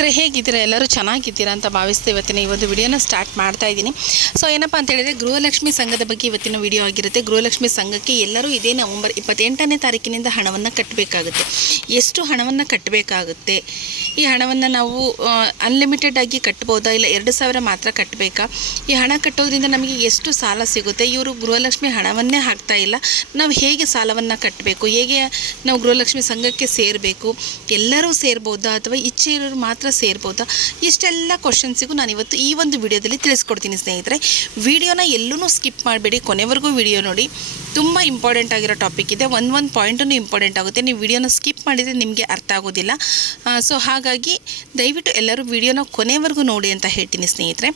ಸ್ನೇಹಿತರೆ, ಹೇಗಿದ್ದೀರಾ? ಎಲ್ಲರೂ ಚೆನ್ನಾಗಿದ್ದೀರಾ ಅಂತ ಭಾವಿಸ್ತಾ ಇವತ್ತಿನ ಈ ಒಂದು ವಿಡಿಯೋನ ಸ್ಟಾರ್ಟ್ ಮಾಡ್ತಾ ಇದ್ದೀನಿ. ಸೊ ಏನಪ್ಪ ಅಂತ ಹೇಳಿದ್ರೆ, ಗೃಹಲಕ್ಷ್ಮಿ ಸಂಘದ ಬಗ್ಗೆ ಇವತ್ತಿನ ವಿಡಿಯೋ ಆಗಿರುತ್ತೆ. ಗೃಹಲಕ್ಷ್ಮಿ ಸಂಘಕ್ಕೆ ಎಲ್ಲರೂ ಇದೇ ನವೆಂಬರ್ ಇಪ್ಪತ್ತೆಂಟನೇ ತಾರೀಕಿನಿಂದ ಹಣವನ್ನು ಕಟ್ಟಬೇಕಾಗುತ್ತೆ ಎಷ್ಟು ಹಣವನ್ನು ಕಟ್ಟಬೇಕಾಗುತ್ತೆ ಈ ಹಣವನ್ನು ನಾವು ಅನ್ಲಿಮಿಟೆಡ್ ಆಗಿ ಕಟ್ಬೋದಾ? ಇಲ್ಲ ಎರಡು ಸಾವಿರ ಮಾತ್ರ ಕಟ್ಟಬೇಕಾ ಈ ಹಣ ಕಟ್ಟೋದ್ರಿಂದ ನಮಗೆ ಎಷ್ಟು ಸಾಲ ಸಿಗುತ್ತೆ? ಇವರು ಗೃಹಲಕ್ಷ್ಮಿ ಹಣವನ್ನೇ ಹಾಕ್ತಾ ಇಲ್ಲ. ನಾವು ಹೇಗೆ ಸಾಲವನ್ನು ಕಟ್ಟಬೇಕು ಹೇಗೆ ನಾವು ಗೃಹಲಕ್ಷ್ಮಿ ಸಂಘಕ್ಕೆ ಸೇರಬೇಕು? ಎಲ್ಲರೂ ಸೇರ್ಬೋದಾ? ಅಥವಾ ಇಚ್ಛೆ ಇರೋರು ಮಾತ್ರ ಸೇರ್ಬೋದಾ? ಇಷ್ಟೆಲ್ಲ ಕ್ವಶನ್ಸಿಗೂ ನಾನು ಇವತ್ತು ಈ ಒಂದು ವಿಡಿಯೋದಲ್ಲಿ ತಿಳಿಸ್ಕೊಡ್ತೀನಿ ಸ್ನೇಹಿತರೆ. ವಿಡಿಯೋನ ಎಲ್ಲೂ ಸ್ಕಿಪ್ ಮಾಡಬೇಡಿ. ಕೊನೆವರೆಗೂ ವಿಡಿಯೋ ನೋಡಿ. ತುಂಬ ಇಂಪಾರ್ಟೆಂಟ್ ಆಗಿರೋ ಟಾಪಿಕ್ ಇದೆ. ಒಂದು ಒಂದು ಪಾಯಿಂಟನ್ನು ಇಂಪಾರ್ಟೆಂಟ್ ಆಗುತ್ತೆ. ನೀವು ವಿಡಿಯೋನ ಸ್ಕಿಪ್ ಮಾಡಿದರೆ ನಿಮಗೆ ಅರ್ಥ ಆಗೋದಿಲ್ಲ. ಸೊ ಹಾಗಾಗಿ ದಯವಿಟ್ಟು ಎಲ್ಲರೂ ವಿಡಿಯೋನ ಕೊನೆವರೆಗೂ ನೋಡಿ ಅಂತ ಹೇಳ್ತೀನಿ ಸ್ನೇಹಿತರೆ.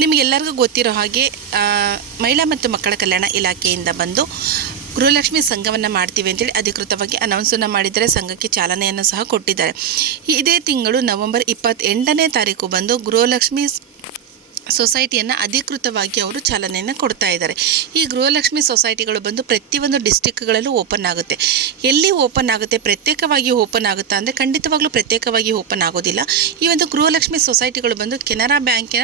ನಿಮಗೆಲ್ಲರಿಗೂ ಗೊತ್ತಿರೋ ಹಾಗೆ ಮಹಿಳಾ ಮತ್ತು ಮಕ್ಕಳ ಕಲ್ಯಾಣ ಇಲಾಖೆಯಿಂದ ಬಂದು ಗೃಹಲಕ್ಷ್ಮಿ ಸಂಘವನ್ನು ಮಾಡ್ತೀವಿ ಅಂತೇಳಿ ಅಧಿಕೃತವಾಗಿ ಅನೌನ್ಸನ್ನು ಮಾಡಿದರೆ ಸಂಘಕ್ಕೆ ಚಾಲನೆಯನ್ನು ಸಹ ಕೊಟ್ಟಿದ್ದಾರೆ. ಇದೇ ತಿಂಗಳು ನವೆಂಬರ್ ಇಪ್ಪತ್ತೆಂಟನೇ ತಾರೀಕು ಬಂದು ಗೃಹಲಕ್ಷ್ಮಿ ಸೊಸೈಟಿಯನ್ನು ಅಧಿಕೃತವಾಗಿ ಅವರು ಚಾಲನೆಯನ್ನು ಕೊಡ್ತಾ ಇದ್ದಾರೆ. ಈ ಗೃಹಲಕ್ಷ್ಮಿ ಸೊಸೈಟಿಗಳು ಬಂದು ಪ್ರತಿಯೊಂದು ಡಿಸ್ಟಿಕ್ಗಳಲ್ಲೂ ಓಪನ್ ಆಗುತ್ತೆ. ಎಲ್ಲಿ ಓಪನ್ ಆಗುತ್ತೆ, ಪ್ರತ್ಯೇಕವಾಗಿ ಓಪನ್ ಆಗುತ್ತಾ ಅಂದರೆ ಖಂಡಿತವಾಗ್ಲೂ ಪ್ರತ್ಯೇಕವಾಗಿ ಓಪನ್ ಆಗೋದಿಲ್ಲ. ಈ ಒಂದು ಗೃಹಲಕ್ಷ್ಮಿ ಸೊಸೈಟಿಗಳು ಬಂದು ಕೆನರಾ ಬ್ಯಾಂಕಿನ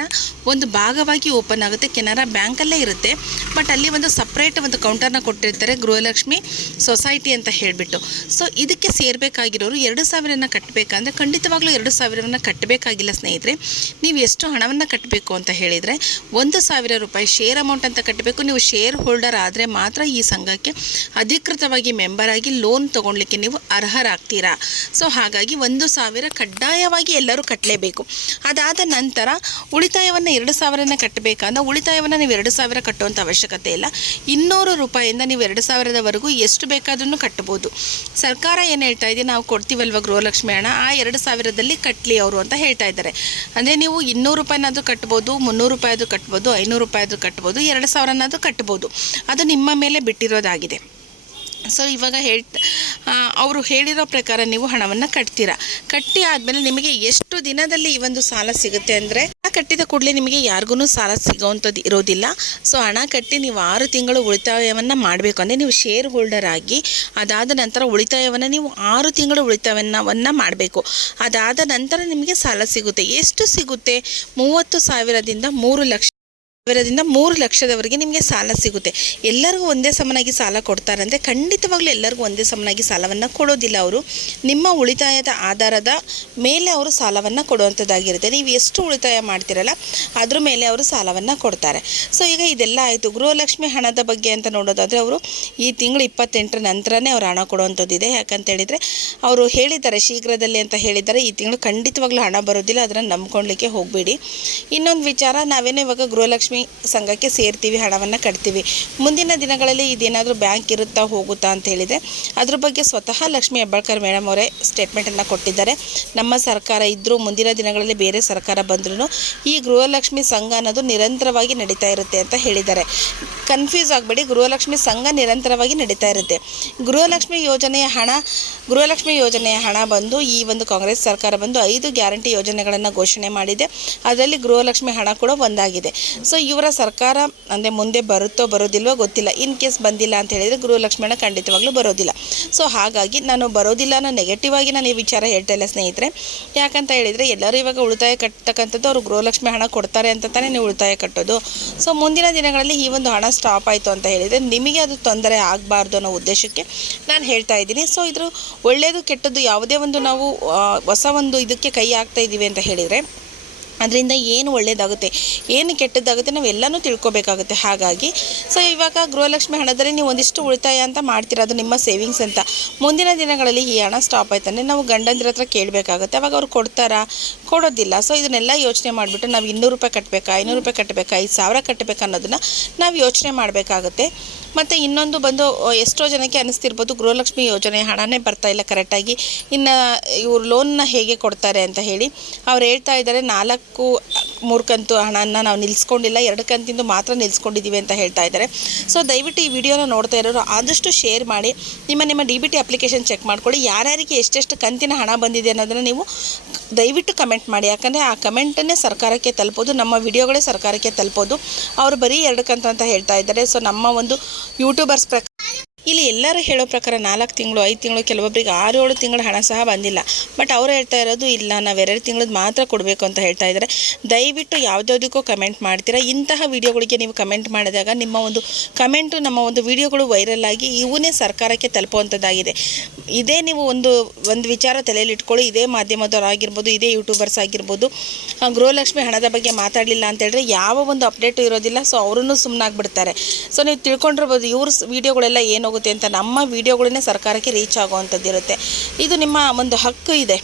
ಒಂದು ಭಾಗವಾಗಿ ಓಪನ್ ಆಗುತ್ತೆ. ಕೆನರಾ ಬ್ಯಾಂಕಲ್ಲೇ ಇರುತ್ತೆ. ಬಟ್ ಅಲ್ಲಿ ಒಂದು ಸಪ್ರೇಟ್ ಒಂದು ಕೌಂಟರ್ನ ಕೊಟ್ಟಿರ್ತಾರೆ ಗೃಹಲಕ್ಷ್ಮಿ ಸೊಸೈಟಿ ಅಂತ ಹೇಳಿಬಿಟ್ಟು. ಸೊ, ಇದಕ್ಕೆ ಸೇರಬೇಕಾಗಿರೋರು ಎರಡು ಸಾವಿರನ ಕಟ್ಟಬೇಕಂದ್ರೆ ಖಂಡಿತವಾಗ್ಲೂ ಎರಡು ಸಾವಿರವನ್ನು ಕಟ್ಟಬೇಕಾಗಿಲ್ಲ ಸ್ನೇಹಿತರೆ. ನೀವು ಎಷ್ಟು ಹಣವನ್ನು ಕಟ್ಟಬೇಕು ಅಂತ ಹೇಳಿದರೆ ಒಂದು ಸಾವಿರ ರೂಪಾಯಿ ಶೇರ್ ಅಮೌಂಟ್ ಅಂತ ಕಟ್ಟಬೇಕು. ನೀವು ಶೇರ್ ಹೋಲ್ಡರ್ ಆದರೆ ಮಾತ್ರ ಈ ಸಂಘಕ್ಕೆ ಅಧಿಕೃತವಾಗಿ ಮೆಂಬರ್ ಆಗಿ ಲೋನ್ ತೊಗೊಳ್ಲಿಕ್ಕೆ ನೀವು ಅರ್ಹರಾಗ್ತೀರಾ. ಸೊ ಹಾಗಾಗಿ ಒಂದು ಸಾವಿರ ಕಡ್ಡಾಯವಾಗಿ ಎಲ್ಲರೂ ಕಟ್ಟಲೇಬೇಕು. ಅದಾದ ನಂತರ ಉಳಿತಾಯವನ್ನು ಎರಡು ಸಾವಿರನ ಕಟ್ಟಬೇಕಂದ್ರೆ ಉಳಿತಾಯವನ್ನು ನೀವು ಎರಡು ಸಾವಿರ ಕಟ್ಟುವಂಥ ಅವಶ್ಯಕತೆ ಇಲ್ಲ. ಇನ್ನೂರು ರೂಪಾಯಿಂದ ನೀವು ಎರಡು ಸಾವಿರದವರೆಗೂ ಎಷ್ಟು ಬೇಕಾದ್ರೂ ಕಟ್ಟಬೋದು ಸರ್ಕಾರ ಏನು ಹೇಳ್ತಾ ಇದೆ? ನಾವು ಕೊಡ್ತೀವಲ್ವ ಗೃಹಲಕ್ಷ್ಮಿ ಹಣ? ಆ ಎರಡು ಸಾವಿರದಲ್ಲಿ ಕಟ್ಟಲಿ ಅವರು ಅಂತ ಹೇಳ್ತಾ ಇದ್ದಾರೆ. ಅಂದರೆ ನೀವು ಇನ್ನೂರು ರೂಪಾಯಿನಾದರೂ ಕಟ್ಬೋದು ಮುನ್ನೂರು ರೂಪಾಯಿದು ಕಟ್ಬೋದು, ಐನೂರು ರೂಪಾಯಿದು ಕಟ್ಬೋದು, ಎರಡು ಸಾವಿರನಾದರೂ ಕಟ್ಬೋದು. ಅದು ನಿಮ್ಮ ಮೇಲೆ ಬಿಟ್ಟಿರೋದಾಗಿದೆ. ಸೊ ಇವಾಗ ಹೇಳ್ತ ಅವರು ಹೇಳಿರೋ ಪ್ರಕಾರ ನೀವು ಹಣವನ್ನು ಕಟ್ತೀರಾ? ಕಟ್ಟಿ ಆದಮೇಲೆ ನಿಮಗೆ ಎಷ್ಟು ದಿನದಲ್ಲಿ ಈ ಒಂದು ಸಾಲ ಸಿಗುತ್ತೆ ಅಂದರೆ ಕಟ್ಟಿದ ಕೂಡಲೇ ನಿಮಗೆ ಯಾರಿಗೂ ಸಾಲ ಸಿಗೋವಂಥದ್ದು ಇರೋದಿಲ್ಲ. ಸೊ ಹಣ ಕಟ್ಟಿ ನೀವು ಆರು ತಿಂಗಳು ಉಳಿತಾಯವನ್ನು ಮಾಡಬೇಕು ಅಂದರೆ ನೀವು ಶೇರ್ ಹೋಲ್ಡರ್ ಆಗಿ ಅದಾದ ನಂತರ ಉಳಿತಾಯವನ್ನು ನೀವು ಆರು ತಿಂಗಳು ಉಳಿತಾಯವನ್ನು ಮಾಡಬೇಕು. ಅದಾದ ನಂತರ ನಿಮಗೆ ಸಾಲ ಸಿಗುತ್ತೆ. ಎಷ್ಟು ಸಿಗುತ್ತೆ? ಮೂವತ್ತು ಸಾವಿರದಿಂದ ಮೂರು ಲಕ್ಷ ಸಾವಿರದಿಂದ ಮೂರು ಲಕ್ಷದವರೆಗೆ ನಿಮಗೆ ಸಾಲ ಸಿಗುತ್ತೆ. ಎಲ್ಲರಿಗೂ ಒಂದೇ ಸಮನಾಗಿ ಸಾಲ ಕೊಡ್ತಾರಂತೆ ಖಂಡಿತವಾಗ್ಲೂ ಎಲ್ಲರಿಗೂ ಒಂದೇ ಸಮನಾಗಿ ಸಾಲವನ್ನು ಕೊಡೋದಿಲ್ಲ ಅವರು. ನಿಮ್ಮ ಉಳಿತಾಯದ ಆಧಾರದ ಮೇಲೆ ಅವರು ಸಾಲವನ್ನು ಕೊಡುವಂಥದ್ದಾಗಿರುತ್ತೆ. ನೀವು ಎಷ್ಟು ಉಳಿತಾಯ ಮಾಡ್ತಿರಲ್ಲ ಅದ್ರ ಮೇಲೆ ಅವರು ಸಾಲವನ್ನು ಕೊಡ್ತಾರೆ. ಸೊ ಈಗ ಇದೆಲ್ಲ ಆಯಿತು. ಗೃಹಲಕ್ಷ್ಮಿ ಹಣದ ಬಗ್ಗೆ ಅಂತ ನೋಡೋದಾದರೆ ಅವರು ಈ ತಿಂಗಳು ಇಪ್ಪತ್ತೆಂಟರ ನಂತರನೇ ಅವರು ಹಣ ಕೊಡುವಂಥದ್ದಿದೆ. ಯಾಕಂತ ಹೇಳಿದರೆ ಅವರು ಹೇಳಿದ್ದಾರೆ, ಶೀಘ್ರದಲ್ಲಿ ಅಂತ ಹೇಳಿದ್ದಾರೆ. ಈ ತಿಂಗಳು ಖಂಡಿತವಾಗ್ಲೂ ಹಣ ಬರೋದಿಲ್ಲ. ಅದನ್ನು ನಂಬ್ಕೊಳ್ಲಿಕ್ಕೆ ಹೋಗಬೇಡಿ. ಇನ್ನೊಂದು ವಿಚಾರ, ನಾವೇನೋ ಇವಾಗ ಗೃಹಲಕ್ಷ್ಮಿ ಸಂಘಕ್ಕೆ ಸೇರ್ತೀವಿ, ಹಣವನ್ನು ಕಟ್ತೀವಿ. ಮುಂದಿನ ದಿನಗಳಲ್ಲಿ ಇದೇನಾದರೂ ಬ್ಯಾಂಕ್ ಇರುತ್ತಾ ಹೋಗುತ್ತಾ ಅಂತ ಹೇಳಿದರೆ ಅದ್ರ ಬಗ್ಗೆ ಸ್ವತಃ ಲಕ್ಷ್ಮೀ ಹೆಬ್ಬಾಳ್ಕರ್ ಮೇಡಮ್ ಅವರೇ ಸ್ಟೇಟ್ಮೆಂಟನ್ನು ಕೊಟ್ಟಿದ್ದಾರೆ. ನಮ್ಮ ಸರ್ಕಾರ ಇದ್ದರೂ ಮುಂದಿನ ದಿನಗಳಲ್ಲಿ ಬೇರೆ ಸರ್ಕಾರ ಬಂದ್ರೂ ಈ ಗೃಹಲಕ್ಷ್ಮಿ ಸಂಘ ಅನ್ನೋದು ನಿರಂತರವಾಗಿ ನಡೀತಾ ಇರುತ್ತೆ ಅಂತ ಹೇಳಿದ್ದಾರೆ. ಕನ್ಫ್ಯೂಸ್ ಆಗಬೇಡಿ, ಗೃಹಲಕ್ಷ್ಮಿ ಸಂಘ ನಿರಂತರವಾಗಿ ನಡೀತಾ ಇರುತ್ತೆ. ಗೃಹಲಕ್ಷ್ಮಿ ಯೋಜನೆಯ ಹಣ, ಗೃಹಲಕ್ಷ್ಮಿ ಯೋಜನೆಯ ಹಣ ಬಂದು ಈ ಒಂದು ಕಾಂಗ್ರೆಸ್ ಸರ್ಕಾರ ಬಂದು ಐದು ಗ್ಯಾರಂಟಿ ಯೋಜನೆಗಳನ್ನು ಘೋಷಣೆ ಮಾಡಿದೆ. ಅದರಲ್ಲಿ ಗೃಹಲಕ್ಷ್ಮಿ ಹಣ ಕೂಡ ಒಂದಾಗಿದೆ. ಸೊ ಇವರ ಸರ್ಕಾರ ಅಂದರೆ ಮುಂದೆ ಬರುತ್ತೋ ಬರೋದಿಲ್ವೋ ಗೊತ್ತಿಲ್ಲ. ಇನ್ ಕೇಸ್ ಬಂದಿಲ್ಲ ಅಂತ ಹೇಳಿದರೆ ಗೃಹಲಕ್ಷ್ಮಿ ಲಕ್ಷ್ಮಣ ಖಂಡಿತವಾಗ್ಲೂ ಬರೋದಿಲ್ಲ. ಸೊ ಹಾಗಾಗಿ ನಾನು ಬರೋದಿಲ್ಲ ಅನ್ನೋ ನೆಗೆಟಿವಾಗಿ ನಾನು ಈ ವಿಚಾರ ಹೇಳ್ತಾ ಇಲ್ಲ ಸ್ನೇಹಿತರೆ. ಯಾಕಂತ ಹೇಳಿದರೆ ಎಲ್ಲರೂ ಇವಾಗ ಉಳಿತಾಯ ಕಟ್ಟತಕ್ಕಂಥದ್ದು ಅವರು ಗೃಹಲಕ್ಷ್ಮಿ ಹಣ ಕೊಡ್ತಾರೆ ಅಂತ ತಾನೇ ನೀವು ಉಳಿತಾಯ ಕಟ್ಟೋದು. ಸೊ ಮುಂದಿನ ದಿನಗಳಲ್ಲಿ ಈ ಒಂದು ಹಣ ಸ್ಟಾಪ್ ಆಯಿತು ಅಂತ ಹೇಳಿದರೆ ನಿಮಗೆ ಅದು ತೊಂದರೆ ಆಗಬಾರ್ದು ಅನ್ನೋ ಉದ್ದೇಶಕ್ಕೆ ನಾನು ಹೇಳ್ತಾ ಇದ್ದೀನಿ. ಸೊ ಇದ್ರ ಒಳ್ಳೆಯದು ಕೆಟ್ಟದ್ದು ಯಾವುದೇ ಒಂದು ನಾವು ಹೊಸ ಒಂದು ಇದಕ್ಕೆ ಕೈ ಹಾಕ್ತಾ ಇದ್ದೀವಿ ಅಂತ ಹೇಳಿದರೆ ಅದರಿಂದ ಏನು ಒಳ್ಳೆಯದಾಗುತ್ತೆ ಏನು ಕೆಟ್ಟದ್ದಾಗುತ್ತೆ ನಾವೆಲ್ಲನೂ ತಿಳ್ಕೊಬೇಕಾಗುತ್ತೆ. ಹಾಗಾಗಿ ಸೊ ಇವಾಗ ಗೃಹಲಕ್ಷ್ಮಿ ಹಣದಲ್ಲಿ ನೀವು ಒಂದಿಷ್ಟು ಉಳಿತಾಯ ಅಂತ ಮಾಡ್ತೀರ, ಅದು ನಿಮ್ಮ ಸೇವಿಂಗ್ಸ್ ಅಂತ. ಮುಂದಿನ ದಿನಗಳಲ್ಲಿ ಈ ಹಣ ಸ್ಟಾಪ್ ಆಯ್ತಂದರೆ ನಾವು ಗಂಡಂದಿರ ಹತ್ರ ಕೇಳಬೇಕಾಗುತ್ತೆ. ಅವಾಗ ಅವ್ರು ಕೊಡ್ತಾರಾ? ಕೊಡೋದಿಲ್ಲ. ಸೊ ಇದನ್ನೆಲ್ಲ ಯೋಚನೆ ಮಾಡಿಬಿಟ್ಟು ನಾವು ಇನ್ನೂರು ರೂಪಾಯಿ ಕಟ್ಟಬೇಕಾ ಐನೂರು ರೂಪಾಯಿ ಕಟ್ಟಬೇಕಾ ಐದು ಸಾವಿರ ಕಟ್ಟಬೇಕನ್ನೋದನ್ನು ನಾವು ಯೋಚನೆ ಮಾಡಬೇಕಾಗುತ್ತೆ. ಮತ್ತು ಇನ್ನೊಂದು ಬಂದು ಎಷ್ಟೋ ಜನಕ್ಕೆ ಅನಿಸ್ತಿರ್ಬೋದು, ಗೃಹಲಕ್ಷ್ಮಿ ಯೋಜನೆ ಹಣನೇ ಬರ್ತಾ ಇಲ್ಲ ಕರೆಕ್ಟಾಗಿ. ಇನ್ನು ಇವರು ಲೋನ್ನ ಹೇಗೆ ಕೊಡ್ತಾರೆ ಅಂತ ಹೇಳಿ, ಅವ್ರು ಹೇಳ್ತಾ ಇದ್ದಾರೆ ನಾಲ್ಕು ಮೂರು ಕಂತು ಹಣನ ನಾವು ನಿಲ್ಲಿಸ್ಕೊಂಡಿಲ್ಲ ಎರಡು ಕಂತಿಂದು ಮಾತ್ರ ನಿಲ್ಲಿಸ್ಕೊಂಡಿದ್ದೀವಿ ಅಂತ ಹೇಳ್ತಾ ಇದ್ದಾರೆ. ಸೊ ದಯವಿಟ್ಟು ಈ ವಿಡಿಯೋನ ನೋಡ್ತಾ ಇರೋರು ಆದಷ್ಟು ಶೇರ್ ಮಾಡಿ, ನಿಮ್ಮ ನಿಮ್ಮ D B T application check ಮಾಡ್ಕೊಳ್ಳಿ. ಯಾರ್ಯಾರಿಗೆ ಎಷ್ಟೆಷ್ಟು ಕಂತಿನ ಹಣ ಬಂದಿದೆ ಅನ್ನೋದನ್ನು ನೀವು ದಯವಿಟ್ಟು ಕಮೆಂಟ್ ಮಾಡಿ. ಯಾಕಂದರೆ ಆ ಕಮೆಂಟನ್ನೇ ಸರ್ಕಾರಕ್ಕೆ ತಲುಪೋದು, ನಮ್ಮ ವಿಡಿಯೋಗಳೇ ಸರ್ಕಾರಕ್ಕೆ ತಲುಪೋದು. ಅವರು ಬರೀ ಎರಡು ಕಂತು ಅಂತ ಹೇಳ್ತಾ ಇದ್ದಾರೆ. ಸೊ ನಮ್ಮ ಒಂದು ಯೂಟ್ಯೂಬರ್ಸ್ ಪ್ರಕಾರ ಇಲ್ಲಿ ಎಲ್ಲರೂ ಹೇಳೋ ಪ್ರಕಾರ ನಾಲ್ಕು ತಿಂಗಳು, ಐದು ತಿಂಗಳು ಕೆಲವೊಬ್ಬರಿಗೆ ಆರು, ಏಳು ತಿಂಗಳು ಹಣ ಸಹ ಬಂದಿಲ್ಲ. ಬಟ್ ಅವ್ರು ಹೇಳ್ತಾ ಇರೋದು, ಇಲ್ಲ, ನಾವು ಎರಡು ತಿಂಗಳದ್ದು ಮಾತ್ರ ಕೊಡಬೇಕು ಅಂತ ಹೇಳ್ತಾ ಇದ್ದಾರೆ ದಯವಿಟ್ಟು ಯಾವುದ್ಯಾವುದಕ್ಕೂ ಕಮೆಂಟ್ ಮಾಡ್ತೀರಾ. ಇಂತಹ ವಿಡಿಯೋಗಳಿಗೆ ನೀವು ಕಮೆಂಟ್ ಮಾಡಿದಾಗ ನಿಮ್ಮ ಒಂದು ಕಮೆಂಟು ನಮ್ಮ ಒಂದು ವಿಡಿಯೋಗಳು ವೈರಲ್ ಆಗಿ ಇವನೇ ಸರ್ಕಾರಕ್ಕೆ ತಲುಪುವಂಥದ್ದಾಗಿದೆ ಇದೇ ನೀವು ಒಂದು ಒಂದು ವಿಚಾರ ತಲೆಯಲ್ಲಿ ಇಟ್ಕೊಳ್ಳಿ. ಇದೇ ಮಾಧ್ಯಮದವ್ರು ಆಗಿರ್ಬೋದು, ಇದೇ ಯೂಟ್ಯೂಬರ್ಸ್ ಆಗಿರ್ಬೋದು ಗೃಹಲಕ್ಷ್ಮಿ ಹಣದ ಬಗ್ಗೆ ಮಾತಾಡಲಿಲ್ಲ ಅಂತ ಹೇಳಿದ್ರೆ ಯಾವ ಒಂದು ಅಪ್ಡೇಟು ಇರೋದಿಲ್ಲ. ಸೊ ಅವರನ್ನು ಸುಮ್ಮನಾಗ್ಬಿಡ್ತಾರೆ ಸೊ ನೀವು ತಿಳ್ಕೊಂಡಿರ್ಬೋದು, ಇವ್ರ ವಿಡಿಯೋಗಳೆಲ್ಲ ಏನಾಗುತ್ತೆ ಅಂತ ನಮ್ಮ ವಿಡಿಯೋಗಳನ್ನೇ ಸರ್ಕಾರಕ್ಕೆ ರೀಚ್ ಆಗುವಂಥದ್ದು ಇರುತ್ತೆ ಇದು ನಿಮ್ಮ ಒಂದು ಹಕ್ಕು ಇದೆ.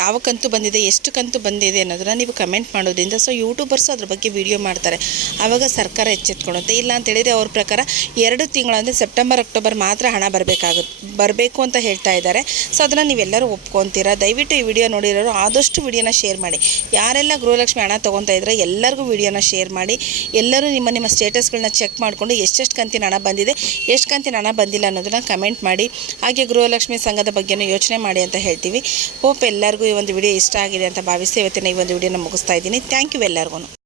ಯಾವ ಕಂತು ಬಂದಿದೆ, ಎಷ್ಟು ಕಂತು ಬಂದಿದೆ ಅನ್ನೋದನ್ನ ನೀವು ಕಮೆಂಟ್ ಮಾಡೋದ್ರಿಂದ ಸೊ ಯೂಟ್ಯೂಬರ್ಸ್ ಅದ್ರ ಬಗ್ಗೆ ವಿಡಿಯೋ ಮಾಡ್ತಾರೆ. ಆವಾಗ ಸರ್ಕಾರ ಎಚ್ಚೆತ್ಕೊಳುತ್ತೆ. ಇಲ್ಲ ಅಂತ ಹೇಳಿದರೆ ಅವ್ರ ಪ್ರಕಾರ ಎರಡು ತಿಂಗಳು ಅಂದರೆ ಸೆಪ್ಟೆಂಬರ್ ಅಕ್ಟೋಬರ್ ಮಾತ್ರ ಹಣ ಬರಬೇಕಾಗುತ್ತೆ ಬರಬೇಕು ಅಂತ ಹೇಳ್ತಾ ಇದ್ದಾರೆ. ಸೊ ಅದನ್ನು ನೀವೆಲ್ಲರೂ ಒಪ್ಕೊತೀರಾ? ದಯವಿಟ್ಟು ಈ ವಿಡಿಯೋ ನೋಡಿರೋರು ಆದಷ್ಟು ವಿಡಿಯೋನ ಶೇರ್ ಮಾಡಿ. ಯಾರೆಲ್ಲ ಗೃಹಲಕ್ಷ್ಮಿ ಹಣ ತೊಗೊತಾ ಇದ್ರೆ ಎಲ್ಲರಿಗೂ ವಿಡಿಯೋನ ಶೇರ್ ಮಾಡಿ. ಎಲ್ಲರೂ ನಿಮ್ಮ ನಿಮ್ಮ ಸ್ಟೇಟಸ್ಗಳನ್ನ ಚೆಕ್ ಮಾಡಿಕೊಂಡು ಎಷ್ಟೆಷ್ಟು ಕಂತಿನ ಹಣ ಬಂದಿದೆ, ಎಷ್ಟು ಕಂತಿನ ಹಣ ಬಂದಿಲ್ಲ ಅನ್ನೋದನ್ನ ಕಮೆಂಟ್ ಮಾಡಿ. ಹಾಗೆ ಗೃಹಲಕ್ಷ್ಮಿ ಸಂಘದ ಬಗ್ಗೆನೂ ಯೋಚನೆ ಮಾಡಿ ಅಂತ ಹೇಳ್ತೀವಿ. ಹೋಪ್ ಎಲ್ಲರಿಗೂ ಈ ಒಂದು ವಿಡಿಯೋ ಇಷ್ಟ ಆಗಿದೆ ಅಂತ ಭಾವಿಸಿ ಇವತ್ತಿನ ಈ ಒಂದು ವಿಡಿಯೋನ ಮುಗಿಸ್ತಾ ಇದ್ದೀನಿ. ಥ್ಯಾಂಕ್ ಯು ಎಲ್ಲರಿಗೂ.